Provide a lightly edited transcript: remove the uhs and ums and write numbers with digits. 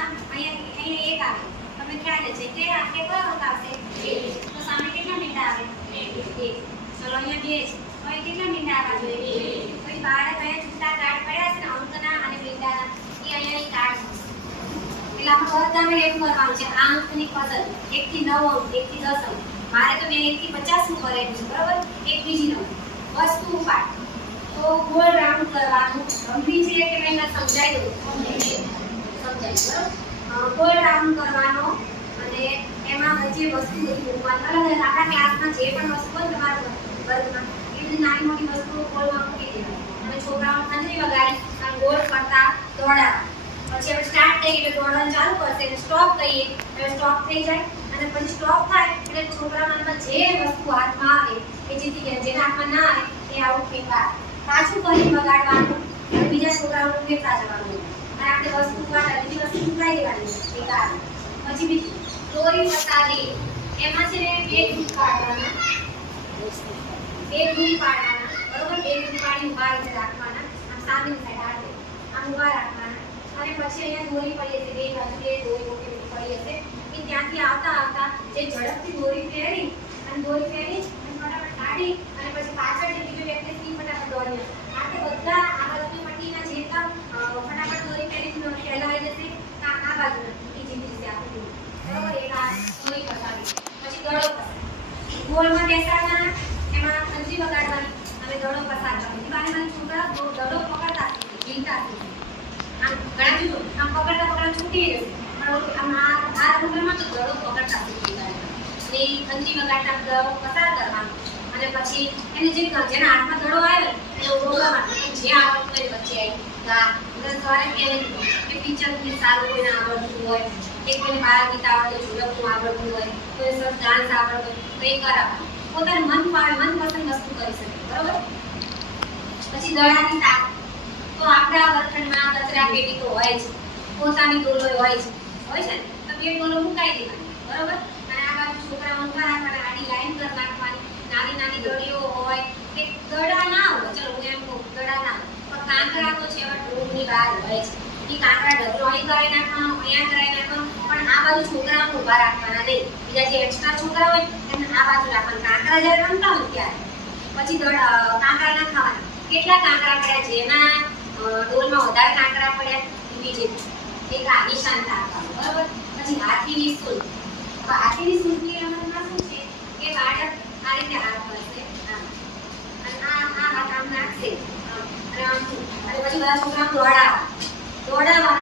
આમાં અહીંયા એક આવે તમને ખ્યાલ છે કે આપણે કયો અંક આવશે 1 તો સામે કેટલા મીંડા આવે 1 ચલો અહીંયા 2 છે હવે કેટલા મીંડા આવવા જોઈએ 2 પછી બાળક અહીંયા છૂટા કાર્ડ પડ્યા છે ને અંકના અને મીંડાના એ અહીંયા એક કાર્ડ એટલે આપણે બધાને એવું કરવાનું છે આ અંકની પઝલ 1 થી 9 અંક 1 થી 10 અંક મારે તો મેં 1 થી 50 નું કરેલું છે બરાબર એક બીજી નંબર વસ્તુ ઉપાડ તો ગોળ રાઉન્ડ કરવાનું ગંભીર છે કે મેં સમજાઈ દઉં સમજાઈ બરાબર ગોળ રાઉન્ડ કરવાનો અને એમાં વચ્ચે વસ્તુ બધી મૂકવાની અલગ અલગ આપણા ક્લાસમાં જે પણ વસ્તુ હોય તમારા વર્ગમાં એ બધી નાની મોટી વસ્તુઓ ગોળમાં મૂકી દેવાની અને છોકરાઓ ખંજરી વગાડી અને ગોળ ફરતા દોડાવવા પછી હવે સ્ટાર્ટ થઈ એટલે દોડવાનું ચાલુ કરશે એટલે સ્ટોપ કહીએ એટલે સ્ટોપ થઈ જાય અને પછી સ્ટોપ થાય એટલે છોકરાઓમાં જે વસ્તુ હાથમાં આવે એ જીતી ગયા જેના હાથમાં ના આવે એ આઉટ ફેંકા પાછું ફરી વગાડવાનું અને બીજા છોકરાઓને ફેંકતા જવાનું અને આપણે વસ્તુ ઉપાડી બીજી વસ્તુ ઉપાડી દેવાની એક આ પછી બીજી દોરી પતાવી એમાં છે ને બે ગ્રુપ પાડવાના બરોબર બે ગ્રુપ પાડી ઉભા રીતે રાખવાના આમ સામેની સાઈડ આડે આમ ઉભા રાખવાના અને પછી અહીંયા દોરી પડી હશે બે બાજુ બે દોરી મોટી પડી હશે કે ત્યાંથી આવતા આવતા જે ઝડપથી દોરી ફેરી અને ફટાફટ કાઢી અને પછી પાછળ જે બીજો વ્યક્તિ થી ફટાફટ દોડી આપણે બધા આ બાજુની પટ્ટીના જેટલા ફટાફટ દોરી ફેરી ફેલાઈ જશે આ બાજુના એ જીતી જશે આપણે બરોબર એક આ દોરી પસાવી પછી દડો પસાવી ગોળમાં બેસાડવાના એમાં ખંજરી વગાડવાની અને દડો પસારવાની બાને બાને છોકરા દડો પકડતા ઝીલતા આમ ઘણા જુઓ આમ પકડતા છૂટી જશે પણ આ રમતમાં તો દડો પકડતા શીખી જાય એ ખંજરી વગાડતા દડો પસાર કરવાનો અને પછી એને જેના હાથમાં દડો આવે એને ઉડવવાનો જે આવડતું હોય વચ્ચે આવી સવારે કે ટીચર ની સારું કોઈને આવડતું હોય કે કોઈને બાળ ગીત આવડતું ઝુલકનું આવડતું હોય કોઈ સરસ ડાન્સ આવડતું તો એ કરાવવાનું પોતાને મનપસંદ વસ્તુ કરી શકે બરોબર પછી દડાની તાક તો આપણા વર્તનમાં કચરા પેટી તો હોય જ પોતાની ડોલો હોય છે ને તો બે ડોલો મુકાઈ દેવાની બરોબર અને આ બાજુ છોકરા ઊંઘા રાખવાના આડી લાઈન કરી નાખવાની નાની દડીઓ હોય કે દડા ના હોય ચલો હું એમ કહું દડા ના પણ કાંકરા તો છે ડોલની બહાર હોય છે એ કાંકરા ઢગલો અહીં કરાવી નાખવાનો અહીંયા કરાવી નાખવાનો પણ આ બાજુ છોકરાઓને ઊભા રાખવાના નહીં બીજા જે એક્સ્ટ્રા છોકરા હોય એમને આ બાજુ રાખવાના કાંકરા જ્યારે રમતા હોય ત્યારે પછી કાંકરા ના ખાવાના કેટલા કાંકરા પડ્યા જેના ડોલમાં વધારે કાંકરા પડ્યા બીજે એક આ નિશાન રાખવાનું બરોબર પછી હાથીની સૂંઢ તો હાથીની સૂંઢની રમતમાં શું છે કે બાળક આ રીતે હાથ કરશે અને આ હાથ આમ નાખશે અને પછી બધા છોકરા દોડાવવા